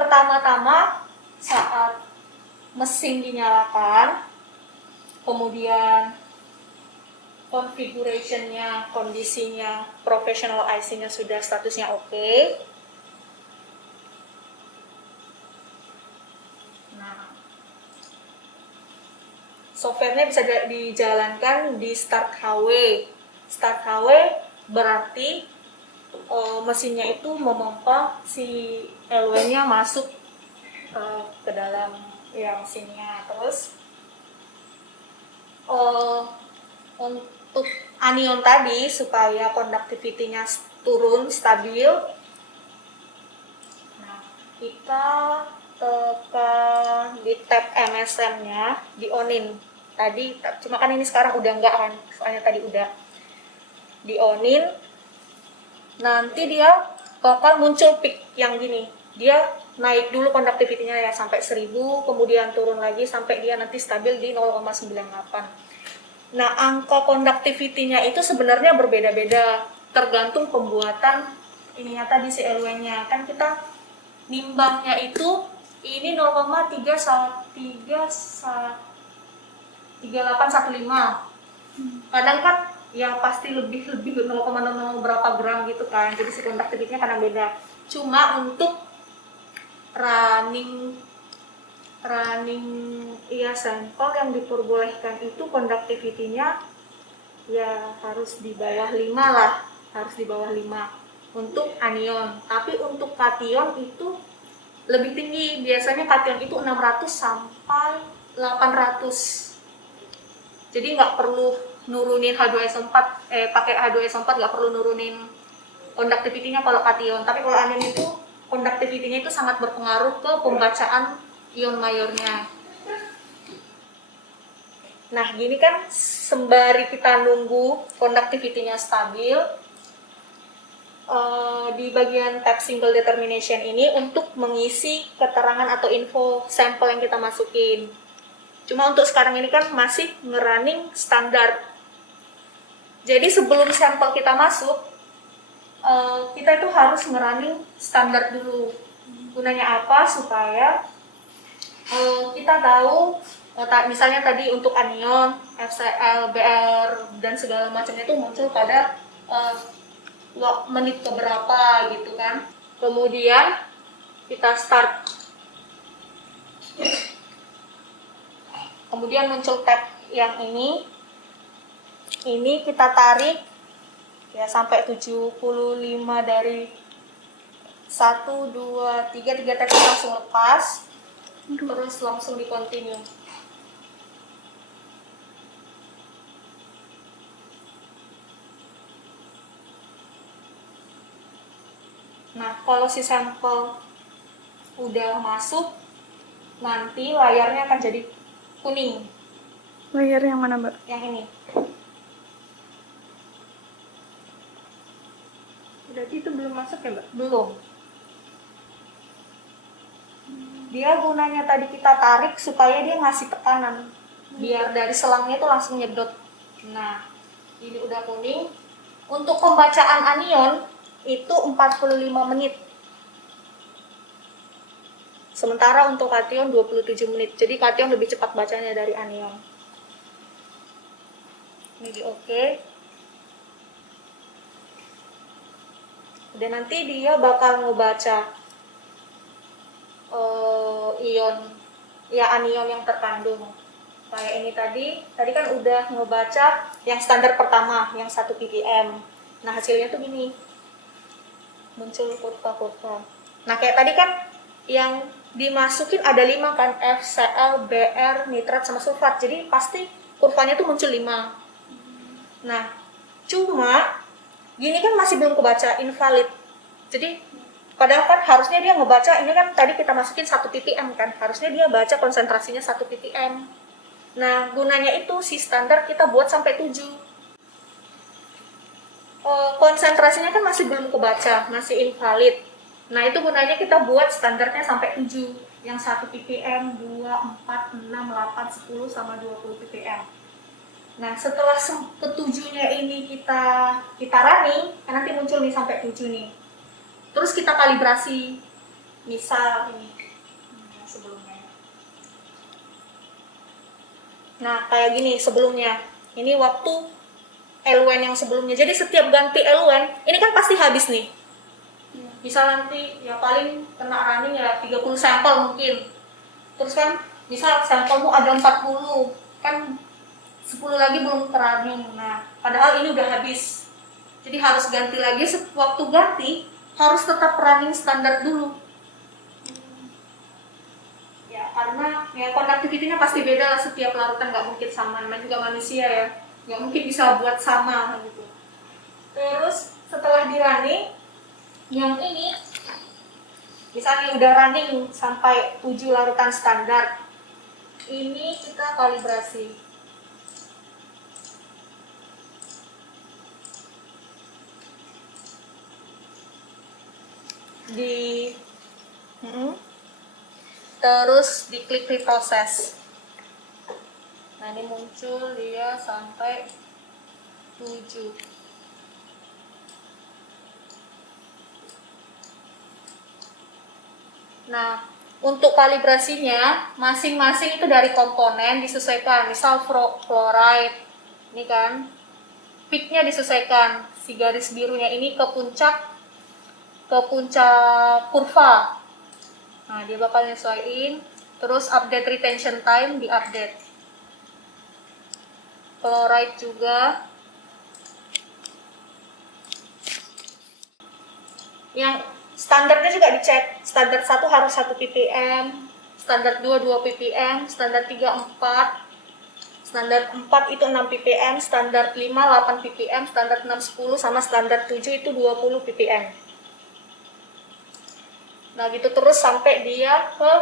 pertama-tama saat mesin dinyalakan, kemudian configuration-nya, kondisinya, professional IC-nya sudah statusnya oke. Nah, software-nya bisa dijalankan di start HW. Start HW berarti mesinnya itu memompa si LW-nya masuk ke dalam ya mesinnya. Terus untuk anion tadi supaya conductivity-nya turun stabil, nah kita tekan di tab MSM-nya, di onin tadi, cuma kan ini sekarang udah enggak kan, soalnya tadi udah di onin. Nanti dia bakal muncul peak yang gini, dia naik dulu conductivity-nya ya sampai 1000, kemudian turun lagi sampai dia nanti stabil di 0,98. Nah, angka conductivity-nya itu sebenarnya berbeda-beda tergantung pembuatan ininya tadi si LW-nya. Kan kita nimbangnya itu ini 0,3815. Kadang kan yang pasti lebih 0,00 berapa gram gitu kan. Jadi si conductivity-nya kadang beda. Cuma untuk running sampel yang diperbolehkan itu conductivity-nya ya harus di bawah 5 lah, harus di bawah 5 untuk anion. Tapi untuk kation itu lebih tinggi, biasanya kation itu 600 sampai 800. Jadi nggak perlu nurunin H2SO4, pakai H2SO4 nggak perlu nurunin conductivity-nya kalau kation. Tapi kalau anion itu conductivity-nya itu sangat berpengaruh ke pembacaan ion mayornya. Nah, gini kan sembari kita nunggu conductivity-nya stabil, di bagian tab single determination ini untuk mengisi keterangan atau info sampel yang kita masukin. Cuma untuk sekarang ini kan masih ngerunning standar. Jadi sebelum sampel kita masuk, kita itu harus ngerunning standar dulu. Gunanya apa? Supaya kita tahu, misalnya tadi untuk anion, FCl, Br, dan segala macamnya itu muncul pada menit keberapa gitu kan. Kemudian kita start. Kemudian muncul tab yang ini kita tarik ya sampai 75 dari 1, 2, 3 tetes langsung lepas. Terus langsung di continue. Nah, kalau si sampel udah masuk, nanti layarnya akan jadi kuning. Layar yang mana, Mbak? Yang ini. Berarti itu belum masuk ya, Mbak? Belum. Dia gunanya tadi kita tarik supaya dia ngasih tekanan. Biar dari selangnya itu langsung nyedot. Nah, ini udah kuning. Untuk pembacaan anion itu 45 menit. Sementara untuk kation 27 menit. Jadi kation lebih cepat bacanya dari anion. Ini di oke. Dan nanti dia bakal ngebaca ion, ya anion yang terkandung. Kayak ini tadi kan udah ngebaca yang standar pertama, yang 1 ppm. Nah, hasilnya tuh gini. Muncul kurva-kurva. Nah, kayak tadi kan yang dimasukin ada 5 kan, FCl, Br, nitrat sama sulfat. Jadi pasti kurvanya tuh muncul 5. Nah, cuma gini kan masih belum kebaca, invalid. Jadi padahal kan harusnya dia ngebaca, ini kan tadi kita masukin 1 ppm kan, harusnya dia baca konsentrasinya 1 ppm. Nah, gunanya itu si standar kita buat sampai 7. Konsentrasinya kan masih belum kebaca, masih invalid. Nah, itu gunanya kita buat standarnya sampai 7. Yang 1 ppm, 2, 4, 6, 8, 10, sama 20 ppm. Nah, setelah ketujuhnya ini kita running, nanti muncul nih sampai 7 nih. Terus kita kalibrasi. Misal ini sebelumnya. Nah, kayak gini sebelumnya. Ini waktu LUN yang sebelumnya. Jadi setiap ganti LUN, ini kan pasti habis nih. Misal nanti ya paling kena running ya 30 sampel mungkin. Terus kan misal sampelmu ada 40, kan 10 lagi belum running. Nah, padahal ini udah habis. Jadi harus ganti lagi, waktu ganti harus tetap running standar dulu. Ya, karena ya konductivity-nya pasti beda lah, setiap larutan nggak mungkin sama, namanya juga manusia ya. Nggak mungkin bisa buat sama gitu. Terus setelah di running, yang ini misalnya udah running sampai 7 larutan standar, ini kita kalibrasi di terus diklik reprocess. Nah, ini muncul dia sampai 7. Nah, untuk kalibrasinya masing-masing itu dari komponen disesuaikan. Misal fluoride, ini kan peak-nya disesuaikan. Si garis birunya ini ke puncak kurva. Nah, dia bakal nyesuaiin. Terus update retention time diupdate. Fluoride juga. Yang standarnya juga dicek. Standar 1 harus 1 ppm, standar 2 2 ppm, standar 3 4, standar 4 itu 6 ppm, standar 5 8 ppm, standar 6 10, sama standar 7 itu 20 ppm. Nah, gitu terus sampai dia ke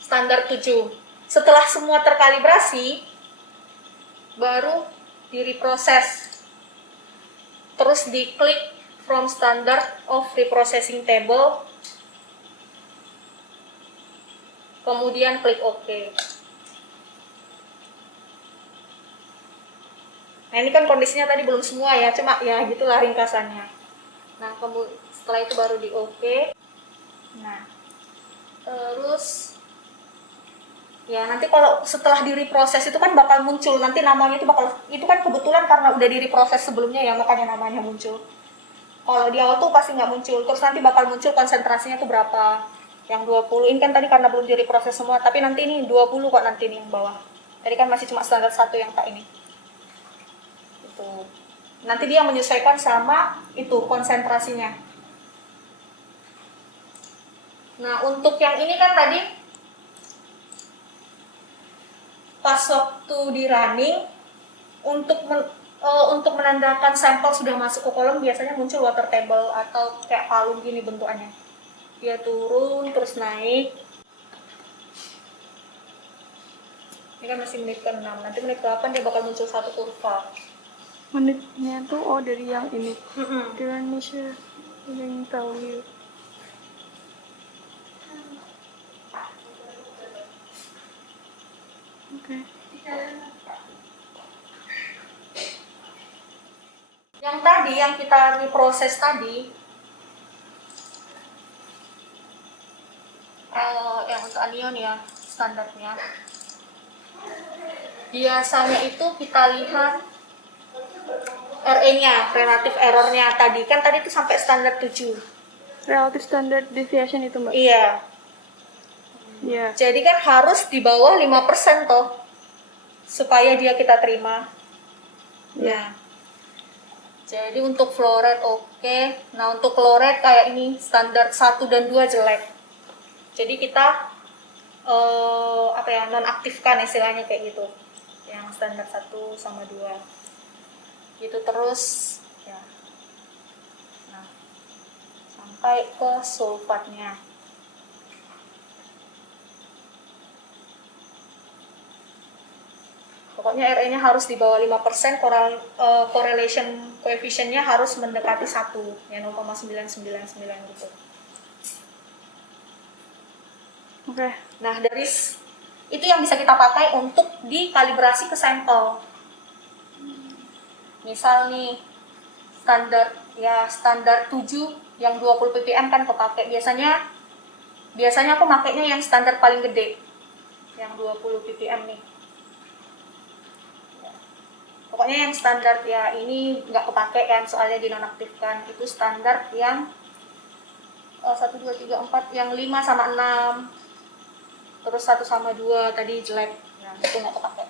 standar 7. Setelah semua terkalibrasi, baru direproses. Terus diklik from standard of reprocessing table, kemudian klik OK. Nah, ini kan kondisinya tadi belum semua ya, cuma ya gitulah ringkasannya. Nah, setelah itu baru di OK. Nah, terus ya nanti kalau setelah direproses itu kan bakal muncul, nanti namanya itu kan kebetulan karena udah direproses sebelumnya ya, makanya namanya muncul. Kalau di awal tuh pasti nggak muncul, terus nanti bakal muncul konsentrasinya tuh berapa. Yang 20, ini kan tadi karena belum direproses semua, tapi nanti ini 20 kok nanti nih yang bawah. Tadi kan masih cuma standar 1 yang tak ini. Itu. Nanti dia menyesuaikan sama itu konsentrasinya. Nah, untuk yang ini kan tadi pas waktu di running, untuk menandakan sampel sudah masuk ke kolom biasanya muncul water table atau kayak palung gini bentukannya. Dia turun terus naik. Ini kan masih menit ke-6. Nanti menit ke-8 dia bakal muncul satu kurva. Menitnya tuh dari yang ini. Di Indonesia yang tahu ya. Oke. Yang tadi yang kita reproses tadi, yang untuk anion ya standarnya. Biasanya itu kita lihat RE-nya, relative error-nya tadi. Kan tadi itu sampai standar 7. Relative standard deviation itu, Mbak? Iya. Iya. Jadi kan harus di bawah 5% toh, supaya dia kita terima. Ya. Jadi untuk fluoride oke. Nah, untuk chloride kayak ini standar 1 dan 2 jelek. Jadi kita nonaktifkan istilahnya kayak gitu. Yang standar 1 sama 2. Gitu terus ya. Nah, sampai ke sulfatnya. Pokoknya RE-nya harus di bawah 5%, correlation coefficient-nya harus mendekati 1, ya 0,999 gitu. Oke. Nah, itu yang bisa kita pakai untuk dikalibrasi ke sampel. Misal nih, standar 7 yang 20 ppm kan kepake. Biasanya aku makainya yang standar paling gede, yang 20 ppm nih. Ya. Pokoknya yang standar ya ini nggak kepake kan, soalnya dinonaktifkan. Itu standar yang 1, 2, 3, 4, yang 5 sama 6, terus 1 sama 2 tadi jelek, nah itu nggak kepake.